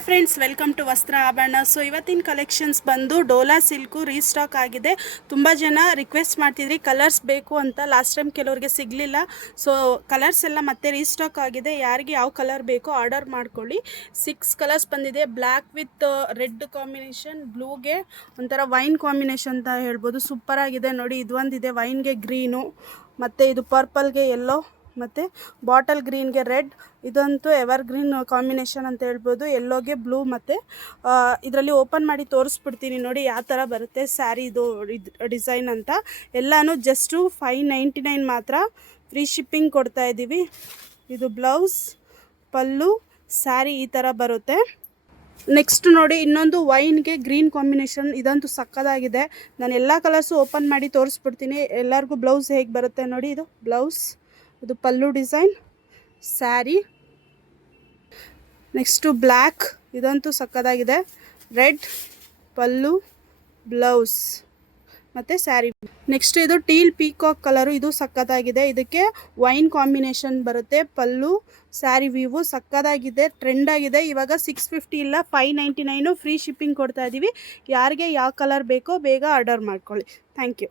Hi friends, welcome to ವಸ್ತ್ರ ಆಭರಣ. So ಇವತ್ತಿನ ಕಲೆಕ್ಷನ್ಸ್ ಬಂದು ಡೋಲಾ ಸಿಲ್ಕು ರೀಸ್ಟಾಕ್ ಆಗಿದೆ. ತುಂಬ ಜನ ರಿಕ್ವೆಸ್ಟ್ ಮಾಡ್ತಿದ್ರಿ ಕಲರ್ಸ್ ಬೇಕು ಅಂತ. ಲಾಸ್ಟ್ ಟೈಮ್ ಕೆಲವ್ರಿಗೆ ಸಿಗಲಿಲ್ಲ. ಸೊ ಕಲರ್ಸ್ ಎಲ್ಲ ಮತ್ತೆ ರೀಸ್ಟಾಕ್ ಆಗಿದೆ. ಯಾರಿಗೆ ಯಾವ ಕಲರ್ ಬೇಕೋ ಆರ್ಡರ್ ಮಾಡ್ಕೊಳ್ಳಿ. 6 ಕಲರ್ಸ್ ಬಂದಿದೆ. ಬ್ಲ್ಯಾಕ್ ವಿತ್ ರೆಡ್ ಕಾಂಬಿನೇಷನ್, ಬ್ಲೂಗೆ ಒಂಥರ ವೈನ್ ಕಾಂಬಿನೇಷನ್ ಅಂತ ಹೇಳ್ಬೋದು. ಸೂಪರ್ ಆಗಿದೆ ನೋಡಿ. ಇದು ಒಂದಿದೆ ವೈನ್ಗೆ ಗ್ರೀನು, ಮತ್ತು ಇದು ಪರ್ಪಲ್ಗೆ ಯೆಲ್ಲೋ, ಮತ್ತು ಬಾಟಲ್ ಗ್ರೀನ್ಗೆ ರೆಡ್. ಇದಂತೂ ಎವರ್ ಗ್ರೀನ್ ಕಾಂಬಿನೇಷನ್ ಅಂತ ಹೇಳ್ಬೋದು. ಯೆಲ್ಲೋಗೆ ಬ್ಲೂ. ಮತ್ತು ಇದರಲ್ಲಿ ಓಪನ್ ಮಾಡಿ ತೋರಿಸ್ಬಿಡ್ತೀನಿ ನೋಡಿ ಯಾವ ಥರ ಬರುತ್ತೆ ಸ್ಯಾರಿ ಇದು ಡಿಸೈನ್ ಅಂತ. ಎಲ್ಲನೂ ಜಸ್ಟು 599 ಮಾತ್ರ. ಫ್ರೀ ಶಿಪ್ಪಿಂಗ್ ಕೊಡ್ತಾ ಇದ್ದೀವಿ. ಇದು ಬ್ಲೌಸ್, ಪಲ್ಲು, ಸ್ಯಾರಿ ಈ ಥರ ಬರುತ್ತೆ. ನೆಕ್ಸ್ಟ್ ನೋಡಿ, ಇನ್ನೊಂದು ವೈನ್ಗೆ ಗ್ರೀನ್ ಕಾಂಬಿನೇಷನ್. ಇದಂತೂ ಸಕ್ಕದಾಗಿದೆ. ನಾನು ಎಲ್ಲ ಕಲರ್ಸು ಓಪನ್ ಮಾಡಿ ತೋರಿಸ್ಬಿಡ್ತೀನಿ. ಎಲ್ಲರಿಗೂ ಬ್ಲೌಸ್ ಹೇಗೆ ಬರುತ್ತೆ ನೋಡಿ. ಇದು ಬ್ಲೌಸ್, ಇದು ಪಲ್ಲು ಡಿಸೈನ್, ಸ್ಯಾರಿ. ನೆಕ್ಸ್ಟು ಬ್ಲ್ಯಾಕ್, ಇದಂತೂ ಸಕ್ಕದಾಗಿದೆ. ರೆಡ್ ಪಲ್ಲು, ಬ್ಲೌಸ್ ಮತ್ತು ಸ್ಯಾರಿ. ನೆಕ್ಸ್ಟ್ ಇದು ಟೀಲ್ ಪೀಕಾಕ್ ಕಲರು. ಇದು ಸಕ್ಕದಾಗಿದೆ. ಇದಕ್ಕೆ ವೈನ್ ಕಾಂಬಿನೇಷನ್ ಬರುತ್ತೆ. ಪಲ್ಲು, ಸ್ಯಾರಿ ವ್ಯೂವು ಸಕ್ಕದಾಗಿದೆ. ಟ್ರೆಂಡ್ ಆಗಿದೆ. ಇವಾಗ 650 ಇಲ್ಲ 599 ಫ್ರೀ ಶಿಪ್ಪಿಂಗ್ ಕೊಡ್ತಾ ಇದ್ದೀವಿ. ಯಾರಿಗೆ ಯಾವ ಕಲರ್ ಬೇಕೋ ಬೇಗ ಆರ್ಡರ್ ಮಾಡ್ಕೊಳ್ಳಿ. Thank you.